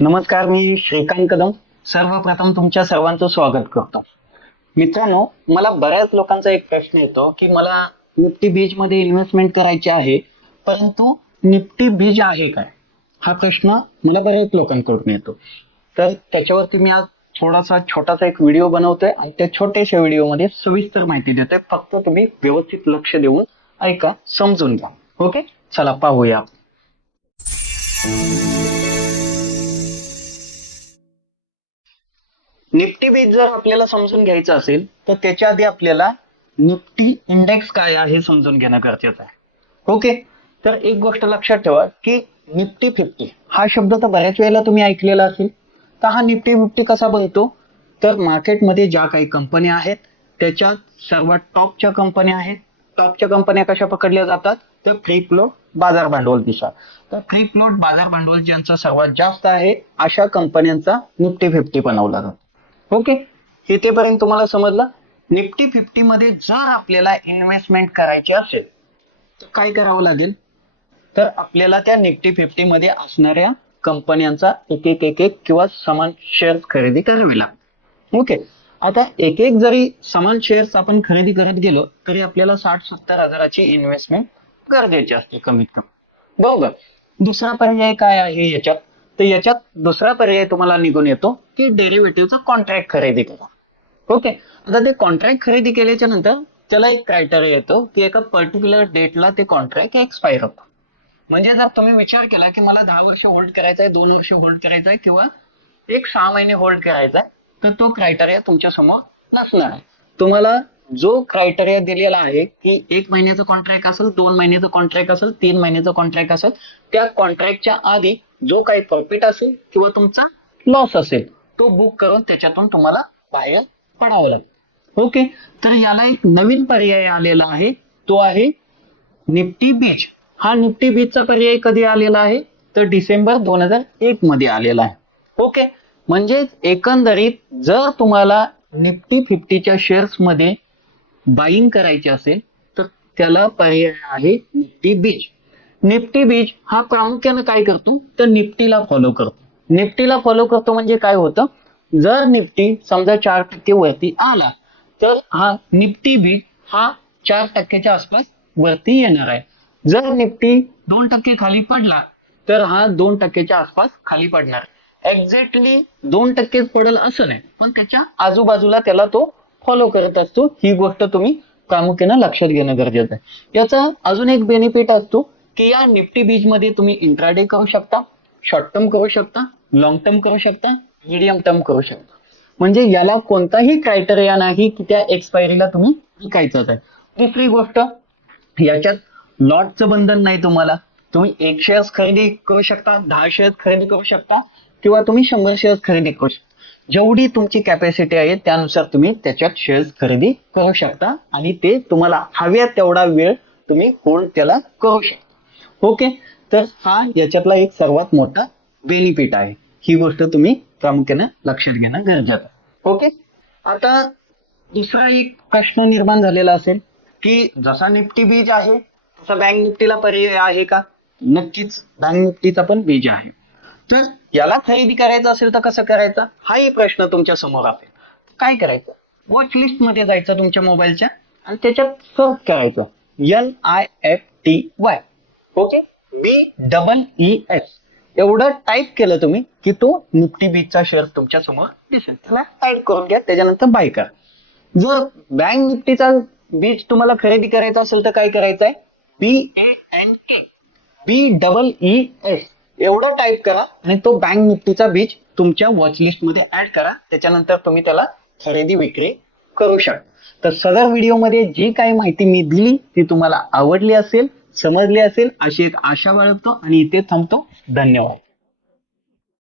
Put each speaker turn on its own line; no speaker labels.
नमस्कार मी श्रीकांत कदम. सर्वप्रथम तुमच्या सर्वांचं स्वागत करतो. मित्रांनो मला बऱ्याच लोकांचा एक प्रश्न येतो की मला निफ्टी बीजमध्ये इन्व्हेस्टमेंट करायची आहे परंतु निफ्टी बीज आहे काय? हा प्रश्न मला बऱ्याच लोकांकडून येतो. तर त्याच्यावरती मी आज थोडासा छोटासा एक व्हिडिओ बनवतोय आणि त्या छोट्याशा व्हिडिओमध्ये सविस्तर माहिती देतोय. फक्त तुम्ही व्यवस्थित लक्ष देऊन ऐका समजून घ्या. ओके? चला पाहूया बीज जर आपल्याला समजून घ्यायचं असेल तर त्याच्या आधी आपल्याला निफ्टी इंडेक्स काय आहे हे समजून घेणं गरजेचं आहे. ओके तर एक गोष्ट लक्षात ठेवा की निफ्टी फिफ्टी हा शब्द तर बऱ्याच वेळेला तुम्ही ऐकलेला असेल. तर हा निफ्टी फिफ्टी कसा बनतो? तर मार्केटमध्ये ज्या काही कंपन्या आहेत त्याच्यात सर्वात टॉपच्या कंपन्या आहेत. टॉपच्या कंपन्या कशा पकडल्या जातात? तर फ्री फ्लोट बाजार भांडवल दिशा. तर फ्री फ्लोट बाजार भांडवल ज्यांचा सर्वात जास्त आहे अशा कंपन्यांचा निफ्टी फिफ्टी बनवला जातो. ओके? इथेपर्यंत तुम्हाला समजलं? निफ्टी फिफ्टी मध्ये जर आपल्याला इन्व्हेस्टमेंट करायची असेल तर काय करावं लागेल? तर आपल्याला त्या निफ्टी फिफ्टी मध्ये असणाऱ्या कंपन्यांचा एक एक एक एक किंवा समान शेअर्स खरेदी करावे लागतात. ओके? आता एक एक जरी समान शेअर्स आपण खरेदी करत गेलो तरी आपल्याला साठ सत्तर हजाराची इन्व्हेस्टमेंट गरजेची असते कमीत कमी. बरोबर? दुसरा पर्याय काय आहे याच्यात? तर याच्यात दुसरा पर्याय तुम्हाला निघून येतो की डेरिव्हेटिव्हचा कॉन्ट्रॅक्ट खरेदी करा. ओके आता ते कॉन्ट्रॅक्ट खरेदी केल्याच्यानंतर त्याला एक क्रायटेरिया येतो की एका पर्टिक्युलर डेटला ते कॉन्ट्रॅक्ट एक्सपायर होतं. म्हणजे जर तुम्ही विचार केला की मला दहा वर्ष होल्ड करायचा आहे दोन वर्ष होल्ड करायचा आहे किंवा एक सहा महिने होल्ड करायचा आहे तर तो क्रायटेरिया तुमच्यासमोर नसणार आहे. तुम्हाला जो क्रायटेरिया दिलेला आहे की एक महिन्याचं कॉन्ट्रॅक्ट असेल दोन महिन्याचं कॉन्ट्रॅक्ट असेल तीन महिन्याचं कॉन्ट्रॅक्ट असेल त्या कॉन्ट्रॅक्टच्या आधी जो काही प्रॉफिट असेल किंवा तुमचा लॉस असेल तो बुक करून त्याच्यातून तुम्हाला बाहेर पडावं लागतं. ओके तर याला एक नवीन पर्याय आलेला आहे. तो आहे निफ्टी बीज. हा निफ्टी बीजचा पर्याय कधी आलेला आहे? तर डिसेंबर दोन हजार एक मध्ये आलेला आहे. ओके म्हणजे एकंदरीत जर तुम्हाला निफ्टी फिफ्टीच्या शेअर्समध्ये बाईंग करायचे असेल तर त्याला पर्याय आहे निफ्टी बीज. निफ्टी बीज हा प्रामुख्याने काय करतो? तर निफ्टीला फॉलो करतो. निफ्टीला फॉलो करतो म्हणजे काय होतं? जर निफ्टी समजा चार टक्के वरती आला तर हा निफ्टी बीज हा चार टक्क्याच्या आसपास वरती येणार आहे. जर निफ्टी दोन टक्के खाली पडला तर हा दोन टक्क्याच्या आसपास खाली पडणार एक्झॅक्टली दोन टक्केच पडल असं नाही पण त्याच्या आजूबाजूला त्याला तो फॉलो करत असतो. ही गोष्ट तुम्ही प्रामुख्यानं लक्षात घेणं गरजेचं आहे. याचा अजून एक बेनिफिट असतो. की या निफ्टी बीजमध्ये तुम्ही इंट्राडे करू शकता शॉर्ट टर्म करू शकता लॉंग टर्म करू शकता मिडियम टर्म करू शकता. म्हणजे याला कोणताही क्रायटेरिया नाही की त्या एक्सपायरीला तुम्ही विकायचंच आहे. दुसरी गोष्ट याच्यात लॉटचं बंधन नाही तुम्हाला. तुम्ही एक शेअर्स खरेदी करू शकता दहा शेअर्स खरेदी करू शकता किंवा तुम्ही शंभर शेअर्स खरेदी करू शकता. जेवढी तुमची कॅपॅसिटी आहे त्यानुसार तुम्ही त्याच्यात शेअर्स खरेदी करू शकता आणि ते तुम्हाला हव्या तेवढा वेळ तुम्ही होल्ड त्याला करू शकता. ओके? तर हा याच्यातला एक सर्वात मोठा बेनिफिट आहे. ही गोष्ट तुम्ही प्रामुख्याने लक्षात घेणं गरजेचं आहे. ओके? आता दुसरा एक प्रश्न निर्माण झालेला असेल की जसा निफ्टी बीज आहे तसा बँक निफ्टीला पर्याय आहे का? नक्कीच बँक निफ्टीचा पण बीज आहे. तर याला खरेदी करायचं असेल तर कसं करायचं? हाही प्रश्न तुमच्यासमोर असेल. काय करायचं? वॉच लिस्टमध्ये जायचं तुमच्या मोबाईलच्या आणि त्याच्यात सर्च करायचं. L I F T Y okay. B double E S. एवढं टाईप केलं तुम्ही की तो निफ्टी बीजचा शेअर तुमच्यासमोर दिसेल. त्याला ऍड करून घ्या त्याच्यानंतर बाय करा. जर बँक निफ्टीचा बीज तुम्हाला खरेदी करायचा असेल तर काय करायचं आहे B A N K B double E S एवढं टाईप करा आणि तो बँक निफ्टीचा बीज तुमच्या वॉचलिस्टमध्ये ऍड करा. त्याच्यानंतर तुम्ही त्याला खरेदी विक्री करू शकता. तर सदर व्हिडिओमध्ये जी काही माहिती मी दिली ती तुम्हाला आवडली असेल समजली असेल अशी एक आशा बाळगतो आणि इथे थांबतो. धन्यवाद.